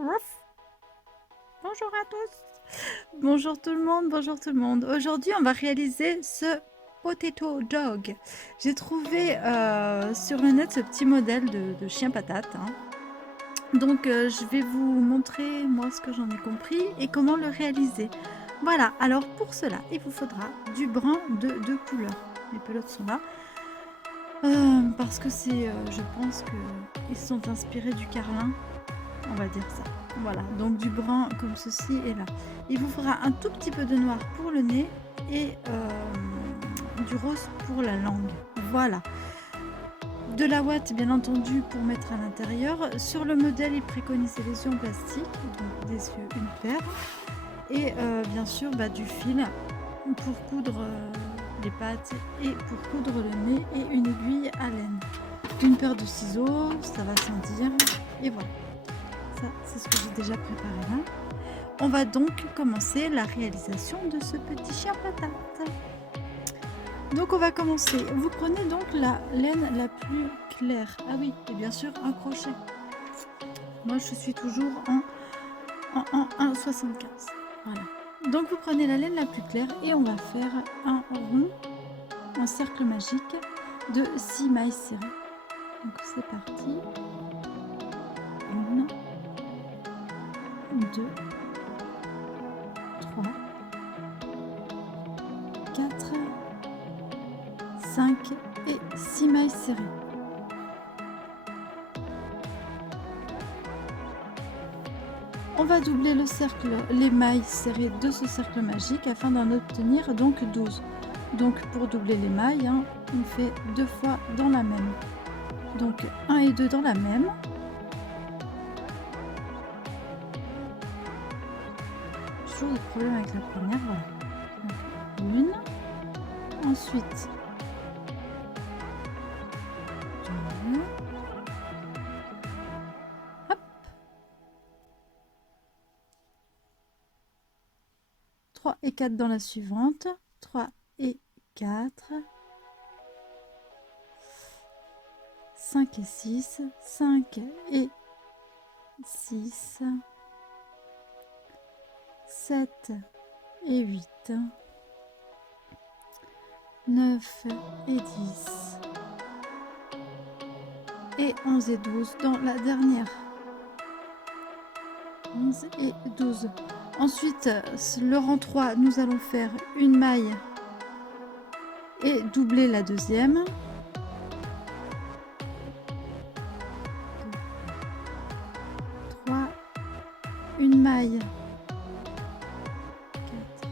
Ouf. Bonjour à tous. Bonjour tout le monde, bonjour tout le monde. Aujourd'hui, on va réaliser ce potato dog. J'ai trouvé sur le net ce petit modèle de chien patate, hein. Donc, je vais vous montrer, moi, ce que j'en ai compris et comment le réaliser. Voilà, alors pour cela, il vous faudra du brun de deux couleurs. Les pelotes sont là. Parce que c'est, je pense qu'ils sont inspirés du carlin, on va dire ça. Voilà, donc du brun comme ceci est là. Il vous fera un tout petit peu de noir pour le nez et du rose pour la langue. Voilà. De la ouate, bien entendu, pour mettre à l'intérieur. Sur le modèle, il préconisait les yeux en plastique, donc des yeux une paire. Et bien sûr, du fil pour coudre les pattes et pour coudre le nez et une aiguille à laine. Une paire de ciseaux, ça va sans dire. Et voilà. Ça, c'est ce que j'ai déjà préparé là. On va donc commencer la réalisation de ce petit chien patate. Donc on va commencer. Vous prenez donc la laine la plus claire. Ah oui, et bien sûr un crochet. Moi je suis toujours en 1,75. Voilà. Donc vous prenez la laine la plus claire et on va faire un rond, un cercle magique de 6 mailles serrées. Donc c'est parti. 1, 2, 3, 4, 5 et 6 mailles serrées. On va doubler le cercle, les mailles serrées de ce cercle magique afin d'en obtenir donc 12. Donc pour doubler les mailles, hein, on fait 2 fois dans la même. Donc 1 et 2 dans la même. Toujours des problèmes avec la première, voilà. Donc, une, ensuite 2, hop, 3 et 4 dans la suivante, 3 et 4, 5 et 6, 5 et 6, 7 et 8, 9 et 10 et 11 et 12 dans la dernière. 11 et 12. Ensuite, le rang 3, nous allons faire une maille et doubler la deuxième. 3, une maille, 4,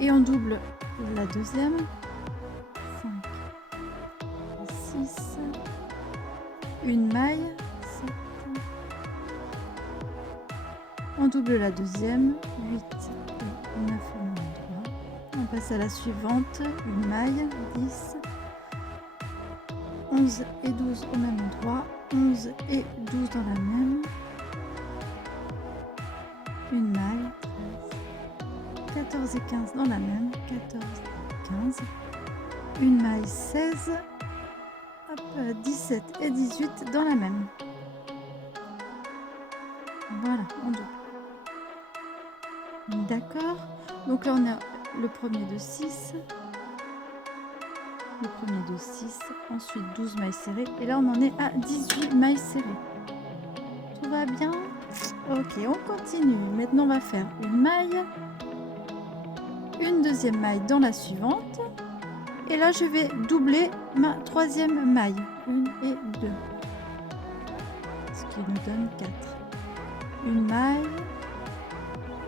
et on double la deuxième. 5, 6, une maille, 7, on double la deuxième, 8 et 9 au même endroit. On passe à la suivante, une maille, 10, 11 et 12 au même endroit, 11 et 12 dans la même, une maille, 13, 14 et 15 dans la même, 14 et 15, une maille, 16, hop, 17 et 18 dans la même. Voilà, on double. D'accord, donc là on a le premier de 6, le premier de 6, ensuite 12 mailles serrées, et là on en est à 18 mailles serrées. Tout va bien? Ok, on continue. Maintenant on va faire une maille, une deuxième maille dans la suivante, et là je vais doubler ma troisième maille, 1 et 2, ce qui nous donne 4. Une maille,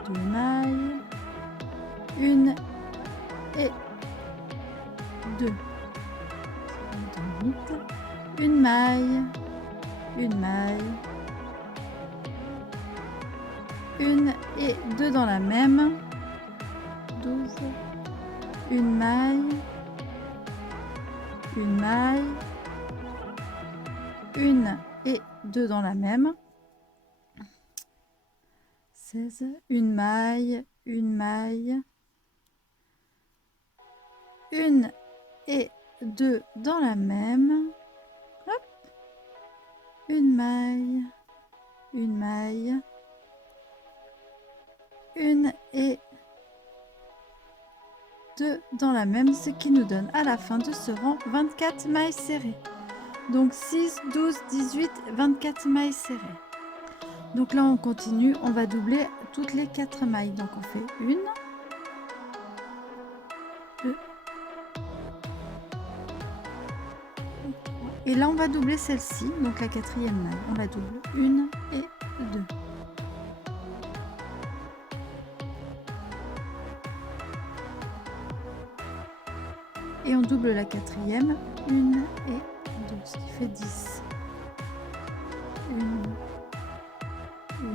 deux mailles, une et deux, une maille, une maille, une et deux dans la même, 12, une maille, une maille, une et deux dans la même, 16, une maille, une et deux dans la même, hop, une maille, 1 et 2 dans la même, ce qui nous donne à la fin de ce rang 24 mailles serrées. Donc 6, 12, 18, 24 mailles serrées. Donc là on continue, on va doubler toutes les 4 mailles. Donc on fait 1, 2, et là on va doubler celle-ci, donc la 4e maille. On la double 1 et 2. Et on double la 4e, 1 et 2, ce qui fait 10. 1, 1,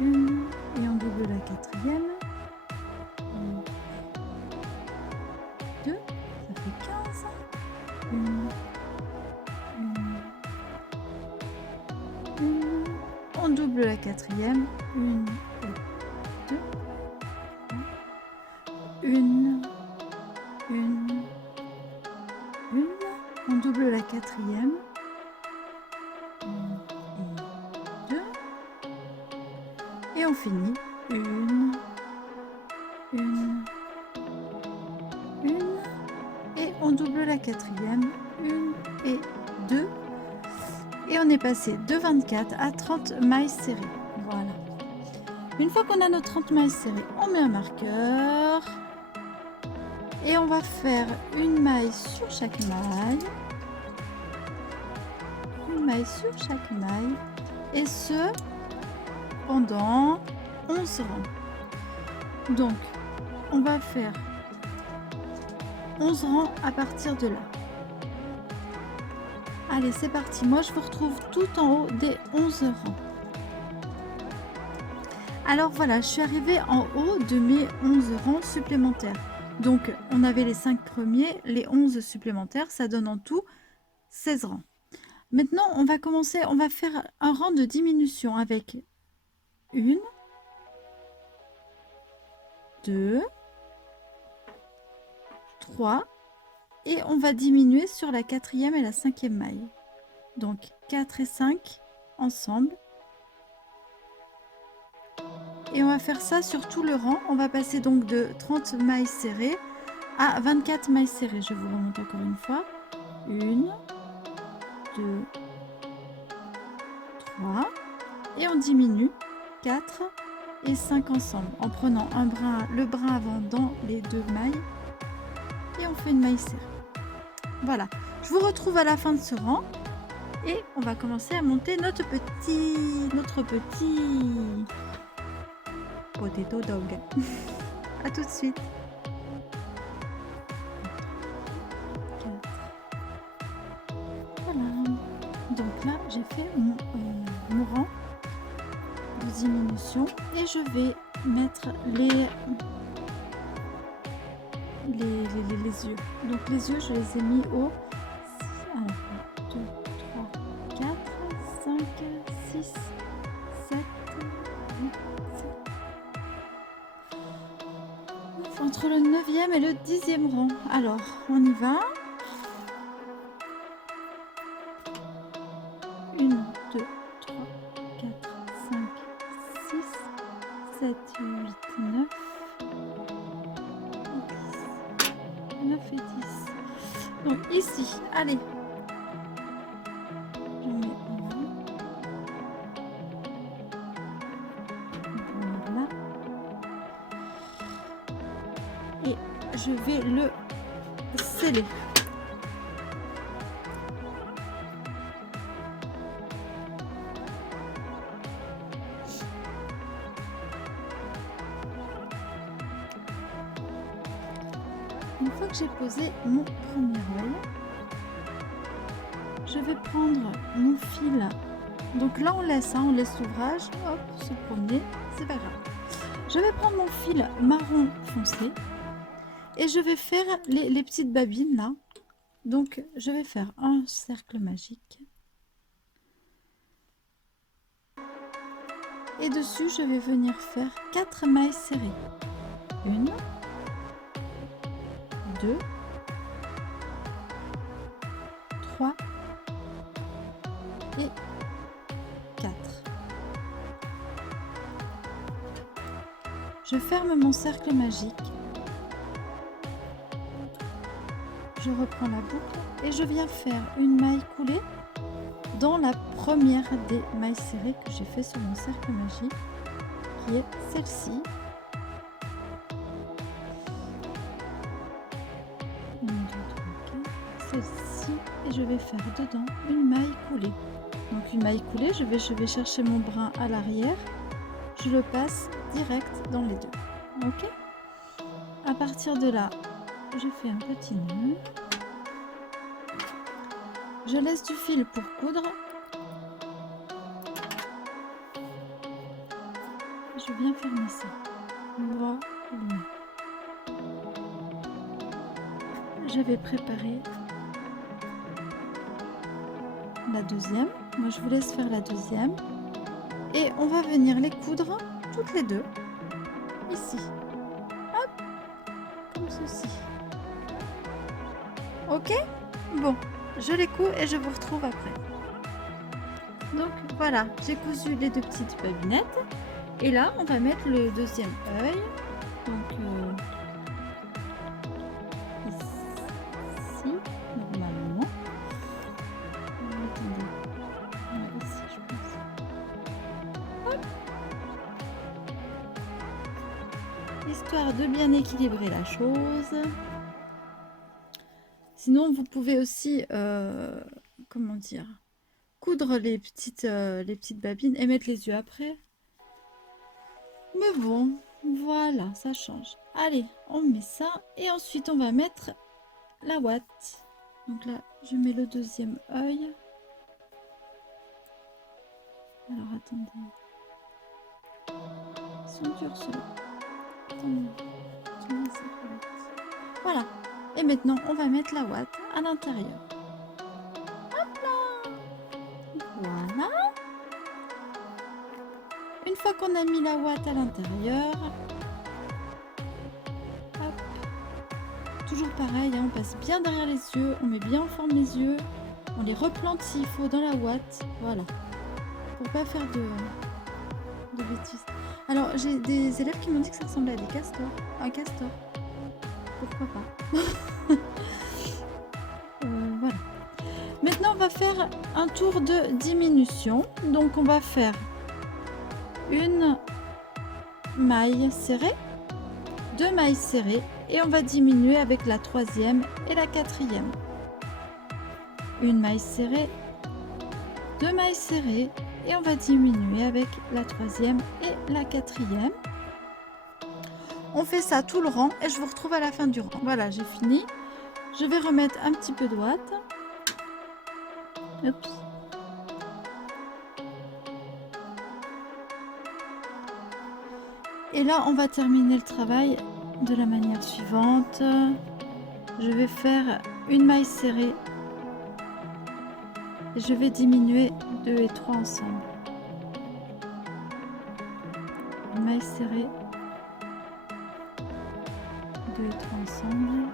1, et on double la 4e. 2, ça fait 15. 1, 1, 1. On double la 4e. 1 et 2. 1, 1, 1. On double la 4e. 1 et 2. Et on finit. 1, 1, 1. Et on double la 4e. 1 et 2. Et on est passé de 24 à 30 mailles serrées. Voilà. Une fois qu'on a nos 30 mailles serrées, on met un marqueur. Et on va faire une maille sur chaque maille. Une maille sur chaque maille. Et ce, pendant 11 rangs. Donc, on va faire 11 rangs à partir de là. Allez, c'est parti. Moi, je vous retrouve tout en haut des 11 rangs. Alors voilà, je suis arrivée en haut de mes 11 rangs supplémentaires. Donc, on avait les 5 premiers, les 11 supplémentaires, ça donne en tout 16 rangs. Maintenant, on va commencer, on va faire un rang de diminution avec 1, 2, 3, et on va diminuer sur la 4e et la 5e maille. Donc, 4 et 5 ensemble. Et on va faire ça sur tout le rang. On va passer donc de 30 mailles serrées à 24 mailles serrées. Je vous remonte encore une fois. 1, 2, 3. Et on diminue 4 et 5 ensemble en prenant le brin avant dans les 2 mailles. Et on fait une maille serrée. Voilà. Je vous retrouve à la fin de ce rang. Et on va commencer à monter notre petit potato dog. À tout de suite. 4. Voilà. Donc là, j'ai fait mon rang de diminution et je vais mettre les yeux. Donc les yeux, je les ai mis au 1, 2, 3, 4, 5, 6, 7, 8, 9. Entre le 9e et le 10e rang. Alors, on y va. 1, 2, 3, 4, 5, 6, 7, 8, 9. 9 et 10. Donc ici, allez. Je mets là. Voilà. Et je vais le sceller. Une fois que j'ai posé mon premier œil, je vais prendre mon fil. Donc là, on laisse l'ouvrage, hop, se promener, c'est pas grave. Je vais prendre mon fil marron foncé et je vais faire les petites babines là. Donc, je vais faire un cercle magique. Et dessus, je vais venir faire 4 mailles serrées. 1, 2, 3 et 4. Je ferme mon cercle magique. Je reprends la boucle et je viens faire une maille coulée dans la première des mailles serrées que j'ai fait sur mon cercle magique, qui est celle-ci. Celle-ci, et je vais faire dedans une maille coulée. Donc une maille coulée, je vais chercher mon brin à l'arrière, je le passe direct dans les deux. Ok. À partir de là, je fais un petit nœud. Je laisse du fil pour coudre. Je viens fermer ça. Voilà. Je vais préparer la deuxième. Moi, je vous laisse faire la deuxième. Et on va venir les coudre toutes les deux. Ici. Hop. Comme ceci. Ok? Bon. Je les couds et je vous retrouve après. Donc voilà, j'ai cousu les deux petites babinettes. Et là, on va mettre le deuxième œil. Donc ici, normalement. Attendez. Ici, je pense. Hop. Histoire de bien équilibrer la chose. Sinon, vous pouvez aussi, comment dire, coudre les petites babines et mettre les yeux après. Mais bon, voilà, ça change. Allez, on met ça et ensuite on va mettre la ouate. Donc là, je mets le deuxième œil. Alors attendez. Ils sont durs ceux-là. Attendez. Voilà. Et maintenant, on va mettre la ouate à l'intérieur. Hop là! Voilà. Une fois qu'on a mis la ouate à l'intérieur, toujours pareil, hein, on passe bien derrière les yeux, on met bien en forme les yeux, on les replante s'il faut dans la ouate, voilà, pour pas faire de bêtises. Alors j'ai des élèves qui m'ont dit que ça ressemblait à des castors, un castor, pourquoi pas. Voilà. Maintenant on va faire un tour de diminution, donc on va faire une maille serrée, deux mailles serrées et on va diminuer avec la troisième et la quatrième. Une maille serrée, deux mailles serrées et on va diminuer avec la troisième et la quatrième. On fait ça tout le rang et je vous retrouve à la fin du rang. Voilà, j'ai fini. Je vais remettre un petit peu de ouate. Oups. Et là, on va terminer le travail de la manière suivante. Je vais faire une maille serrée et je vais diminuer 2 et 3 ensemble. Une maille serrée, 2 et 3 ensemble.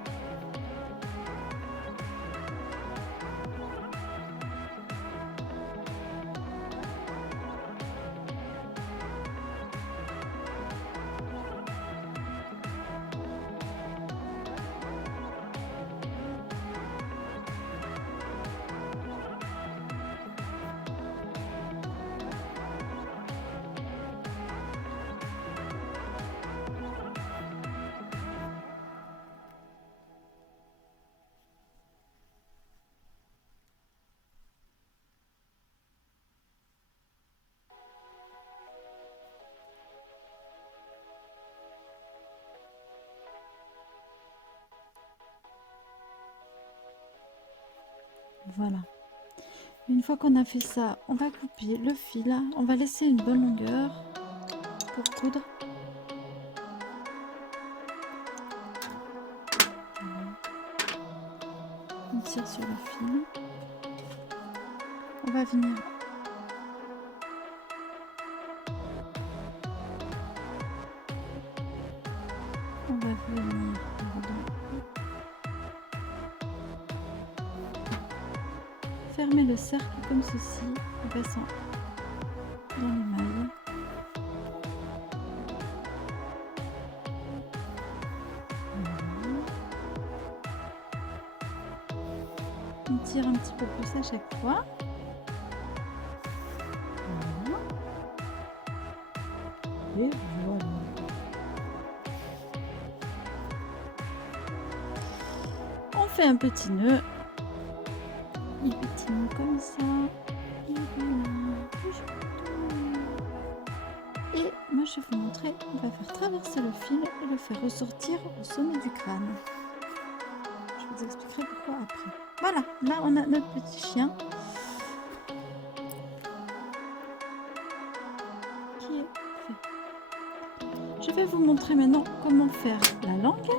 Voilà. Une fois qu'on a fait ça, on va couper le fil. On va laisser une bonne longueur pour coudre. On tire sur le fil. On va venir fermer le cercle comme ceci en passant dans les mailles. On tire un petit peu plus à chaque fois. Voilà. Et voilà. On fait un petit nœud. Un petit nœud comme ça. Et voilà. Et moi je vais vous montrer, on va faire traverser le fil et le faire ressortir au sommet du crâne. Je vous expliquerai pourquoi après. Voilà, là on a notre petit chien qui est fait. Je vais vous montrer maintenant comment faire la langue.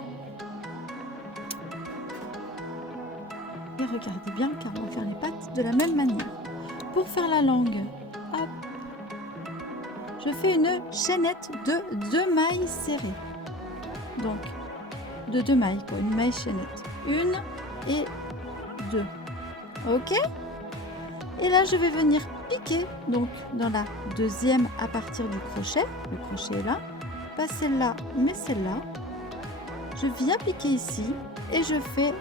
Et regardez bien car on va faire les pattes de la même manière. Pour faire la langue, hop, je fais une chaînette de 2 mailles serrées. Donc, de 2 mailles, quoi, une maille chaînette. 1 et 2. Ok? Et là, je vais venir piquer, donc dans la deuxième à partir du crochet. Le crochet est là. Pas celle-là, mais celle-là. Je viens piquer ici et je fais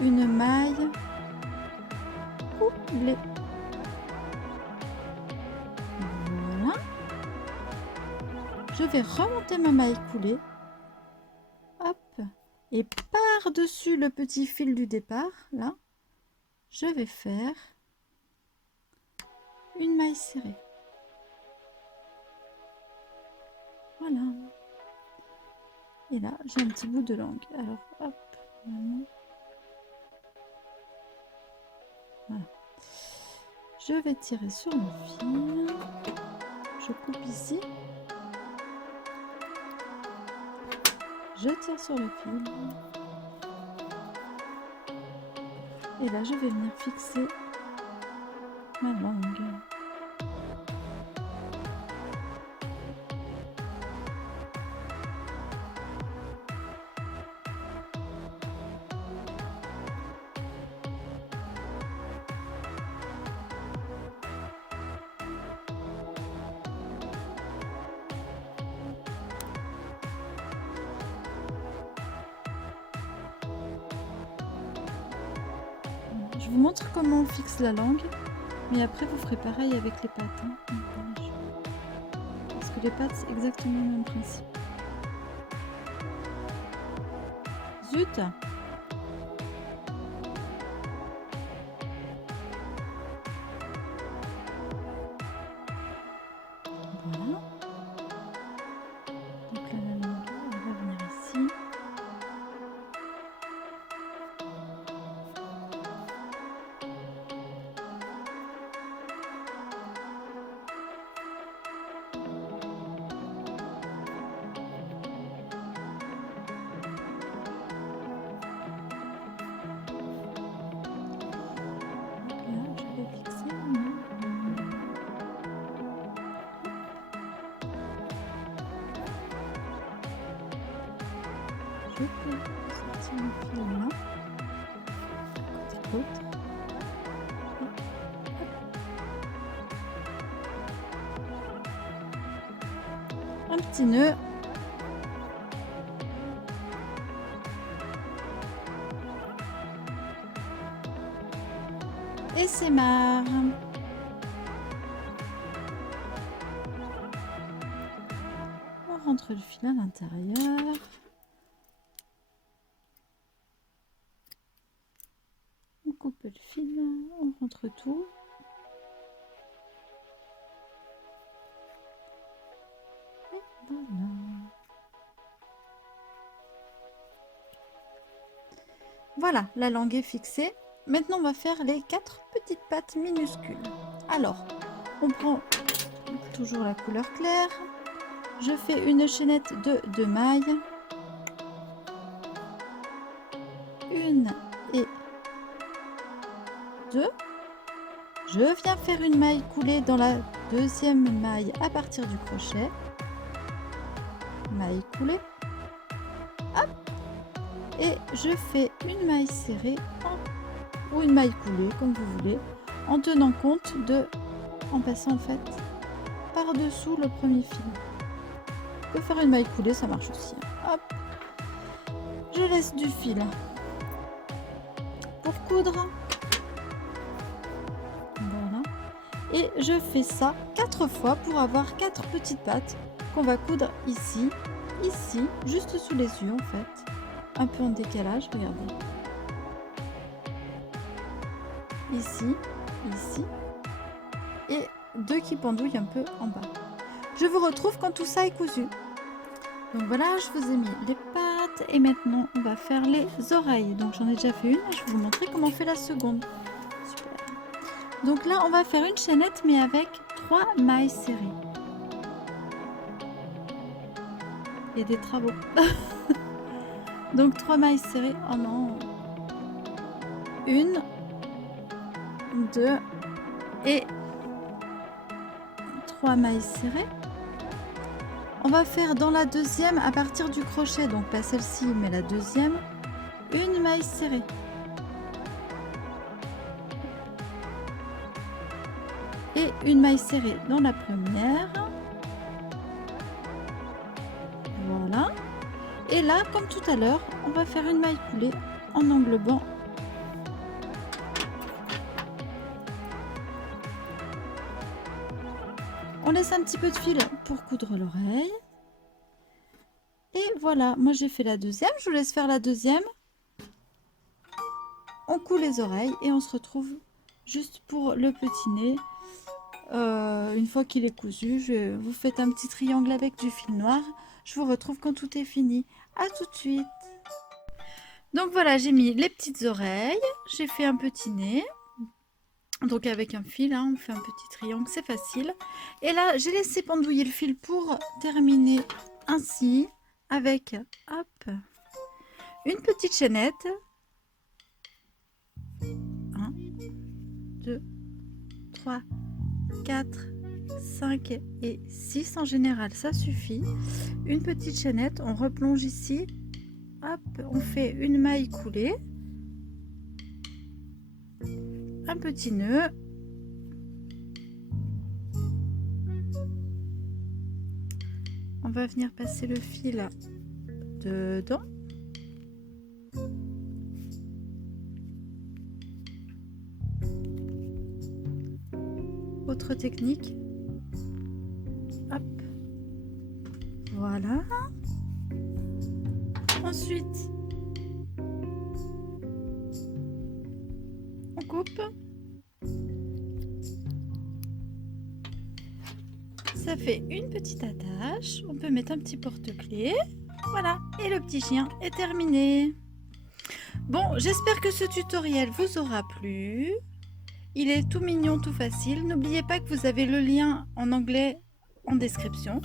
une maille coulée. Voilà. Je vais remonter ma maille coulée. Hop. Et par-dessus le petit fil du départ, là, je vais faire une maille serrée. Voilà. Et là, j'ai un petit bout de langue. Alors, hop. Voilà. Je vais tirer sur le fil. Je coupe ici. Je tire sur le fil. Et là, je vais venir fixer ma langue. Je vous montre comment on fixe la langue, mais après vous ferez pareil avec les pattes. Hein. Parce que les pattes, c'est exactement le même principe. Zut! Voilà. Donc là, la langue, elle va venir ici. Je peux sortir le fil là, l'autre. Un petit nœud. Et c'est marre. On rentre le fil à l'intérieur. On coupe le fil, on rentre tout. Et voilà. Voilà, la langue est fixée. Maintenant, on va faire les 4 petites pattes minuscules. Alors, on prend toujours la couleur claire. Je fais une chaînette de 2 mailles. 1 et 2. Je viens faire une maille coulée dans la deuxième maille à partir du crochet. Maille coulée. Hop. Et je fais une maille serrée ou une maille coulée comme vous voulez, en tenant compte de, en passant en fait par dessous le premier fil. On peut faire une maille coulée, ça marche aussi. Hop. Je laisse du fil pour pour coudre. Voilà. Et je fais ça 4 fois pour avoir 4 petites pattes qu'on va coudre ici, ici, juste sous les yeux en fait. Un peu en décalage, regardez. Ici, ici. Et 2 qui pendouillent un peu en bas. Je vous retrouve quand tout ça est cousu. Donc voilà, je vous ai mis les pattes et maintenant on va faire les oreilles. Donc j'en ai déjà fait une et je vais vous montrer comment on fait la seconde. Super. Donc là on va faire une chaînette mais avec 3 mailles serrées. Il y a des travaux. Donc 3 mailles serrées. Oh non. 1, 2 et 3 mailles serrées. On va faire dans la deuxième à partir du crochet, donc pas celle-ci mais la deuxième, une maille serrée. Et une maille serrée dans la première. Voilà. Et là, comme tout à l'heure, on va faire une maille coulée en englobant. On laisse un petit peu de fil pour coudre l'oreille. Et voilà, moi j'ai fait la deuxième. Je vous laisse faire la deuxième. On coud les oreilles et on se retrouve juste pour le petit nez. Une fois qu'il est cousu, vous faites un petit triangle avec du fil noir. Je vous retrouve quand tout est fini. À tout de suite. Donc voilà, j'ai mis les petites oreilles. J'ai fait un petit nez. Donc avec un fil, hein, on fait un petit triangle, c'est facile. Et là, j'ai laissé pendouiller le fil pour terminer ainsi avec, hop, une petite chaînette. 1, 2, 3, 4, 5 et 6 en général, ça suffit. Une petite chaînette, on replonge ici. Hop, on fait une maille coulée. Un petit nœud. On va venir passer le fil dedans. Autre technique. Hop. Voilà. Ensuite, on coupe. Ça fait une petite attache. On peut mettre un petit porte-clés. Voilà. Et le petit chien est terminé. Bon, j'espère que ce tutoriel vous aura plu. Il est tout mignon, tout facile. N'oubliez pas que vous avez le lien en anglais en description.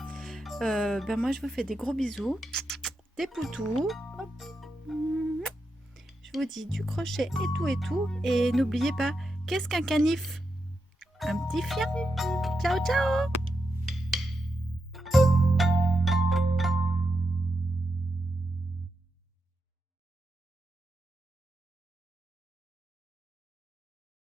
Moi, je vous fais des gros bisous. Des poutous. Hop. Je vous dis du crochet et tout et tout. Et n'oubliez pas, qu'est-ce qu'un canif? Un petit chien. Ciao, ciao!